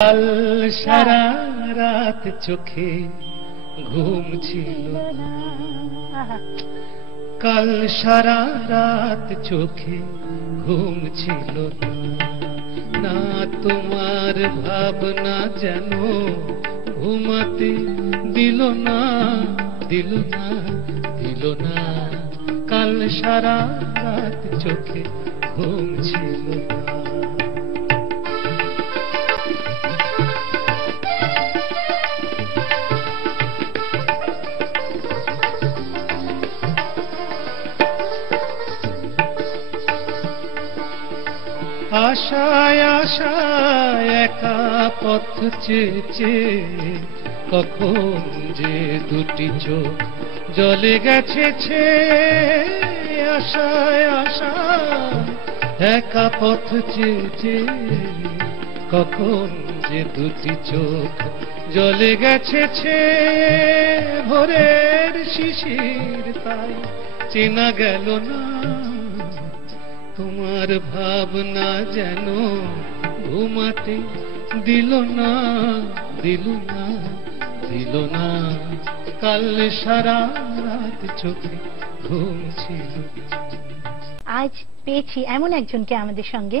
কাল সারা রাত চোখে ঘুম ছিল না, কাল সারা রাত চোখে ঘুম ছিল না, না তোমার ভাবনা যেন ঘুমাতে দিল না, দিল না, দিল না। কাল সারা রাত চোখে ঘুম ছিল না। আশায় আশায় একা পথ চেয়ে কখন যে দুটি চোখ জলে গেছে ছেয়ে। আশায় আশায় একা পথ চেয়ে কখন যে দুটি চোখ জলে গেছে ছেয়ে। ভোরের শিশির তাই চেনা গেল না, তোমার ভাবনা যেন ঘুমাতে দিল না, দিল না, দিল না। কাল সারা রাত চোখে ঘুম ছিল। আজ পেয়েছি এমন একজনকে আমাদের সঙ্গে